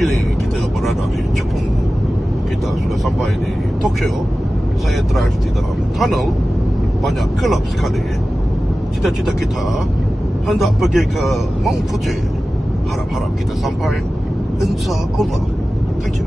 kini kita berada di Jepun. Kita sudah sampai di Tokyo. Saya drive di dalam tunnel, banyak gelap sekali. Cita-cita kita hendak pergi ke Mount Fuji. Harap-harap kita sampai, insya Allah. Thank you.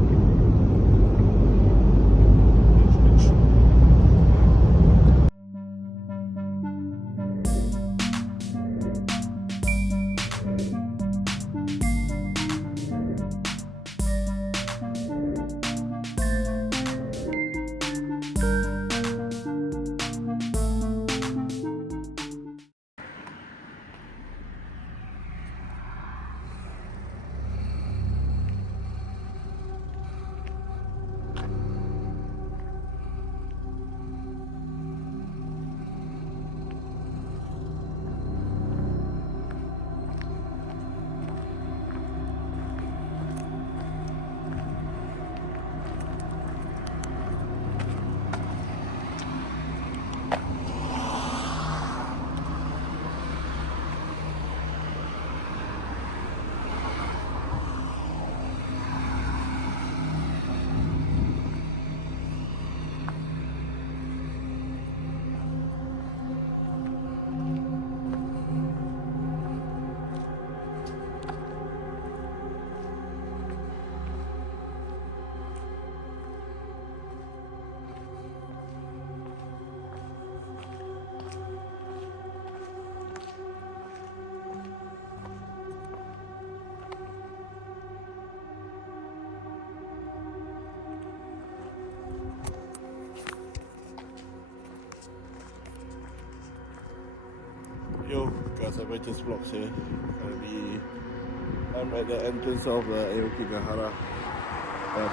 Yo, guys, adventures vlogs here. Currently, I'm at the entrance of Aokigahara, but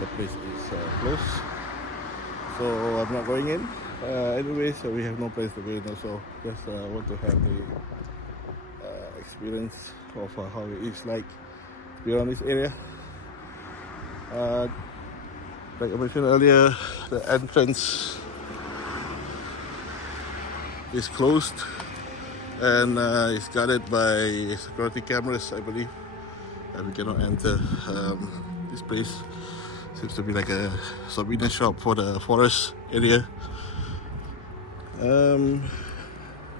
the place is closed, so I'm not going in. Anyway, so we have no place to go in also. Just want to have the experience of how it is like to be around this area. Like I mentioned earlier, the entrance is closed and it's guarded by security cameras, I believe, and we cannot enter. This place seems to be like a souvenir shop for the forest area.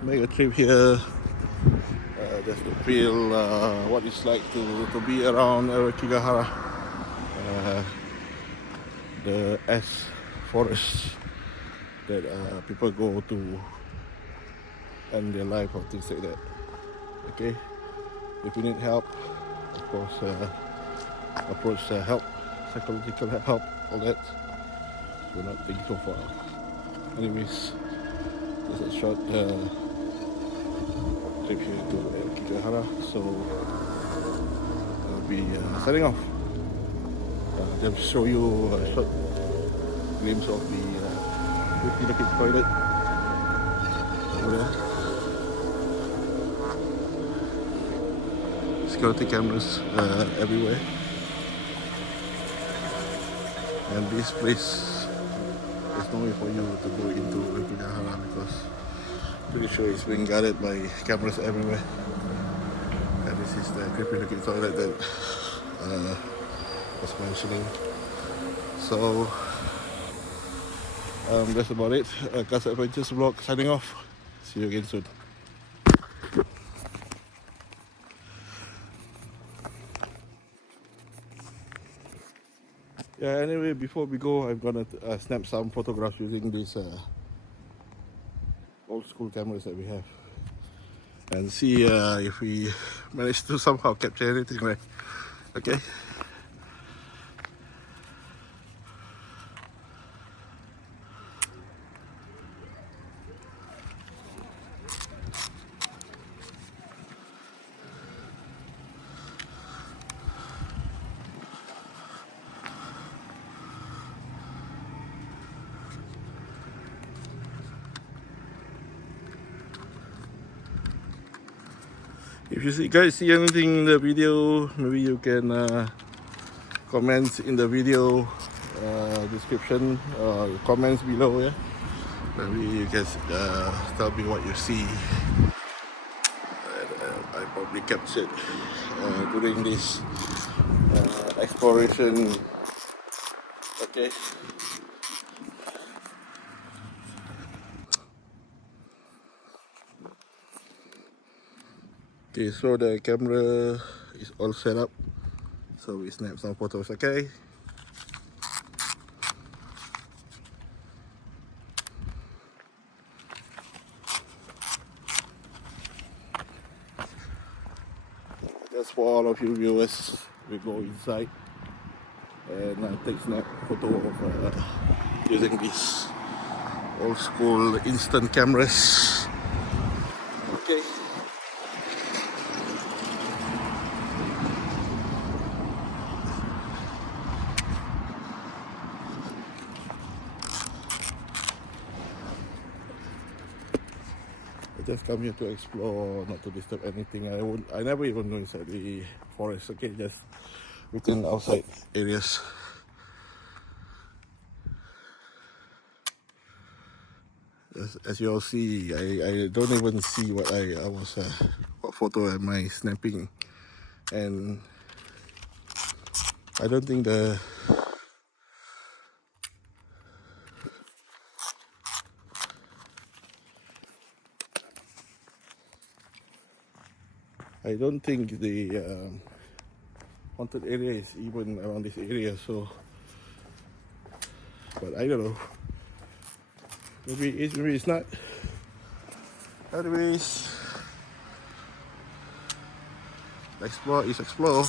Make a trip here just to feel what it's like to be around Aokigahara, the ash forest that people go to and their life or things like that. Okay, if you need help, of course, approach help, psychological help, all that. Do not think so far. Anyways, just a short trip here to Aokigahara, so I'll be signing off. Just show you a short glimpse of the kids toilet over there. Security cameras everywhere, and this place, there's no way for you to go into Aokigahara because pretty sure it's being guarded by cameras everywhere. And this is the creepy looking toilet that I was mentioning. So that's about it. Gus Adventures vlog signing off. See you again soon. Yeah, anyway, before we go, I'm gonna snap some photographs using these old school cameras that we have and see if we manage to somehow capture anything, right? Okay. If you guys see anything in the video, maybe you can comment in the video description or comments below. Yeah, maybe you guys tell me what you see. I probably captured during this exploration. Okay. Okay, so the camera is all set up, so we snap some photos. Okay. Just for all of you viewers, we go inside and take snap photo of using these old school instant cameras. Okay. I just come here to explore, not to disturb anything. I never even go inside the forest. Okay, just within outside areas. As you all see, I don't even see what what photo am I snapping, and I don't think the haunted area is even around this area. So, but I don't know. Maybe it's not. Anyways, explore is explore.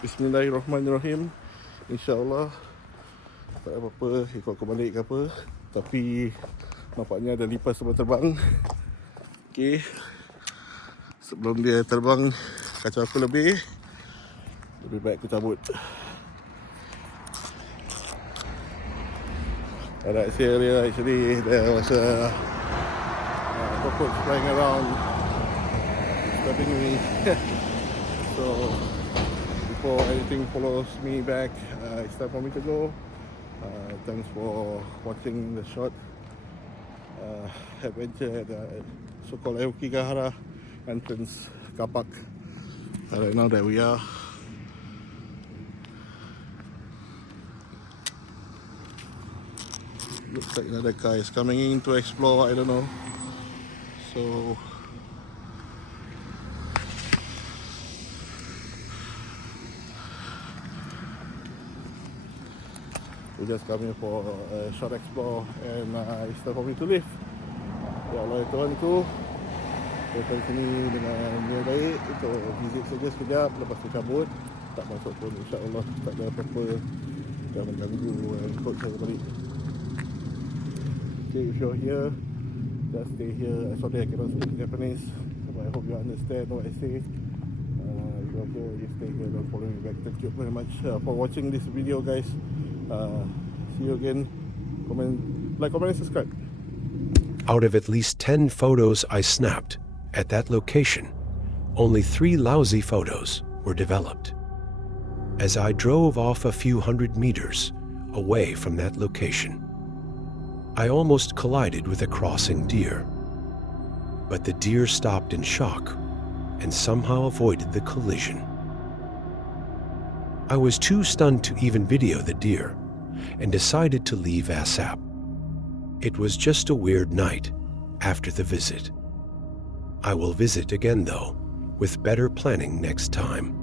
Bismillahirrahmanirrahim. InsyaAllah tak ada apa-apa, ikut aku balik ke apa. Tapi nampaknya ada lipas terbang. Okay. Sebelum dia terbang kacau aku lebih baik aku cabut. Alright, see earlier actually there was a cockroach flying around disturbing me. So before anything follows me back, it's time for me to go. Thanks for watching the short adventure at the so-called Aokigahara entrance car park. Right now that we are. Looks like another guy is coming in to explore, I don't know. So we just come here for a short explore and it's time for me to leave. Ya Allah tuanku, datang sini dengan niat baik untuk visit saja sekejap, lepas tu cabut. Tak masuk pun, insyaAllah tak ada apa-apa yang mengganggu ikut saya balik. Okay, if you're here, just stay here. Sorry I cannot speak Japanese, but I hope you understand what I say. If you're here, you stay here, don't follow me back. Thank you very much for watching this video, guys. See you again. Like, comment, and subscribe. Out of at least 10 photos I snapped at that location, only 3 lousy photos were developed. As I drove off a few hundred meters away from that location, I almost collided with a crossing deer. But the deer stopped in shock and somehow avoided the collision. I was too stunned to even video the deer and decided to leave ASAP. It was just a weird night after the visit. I will visit again though, with better planning next time.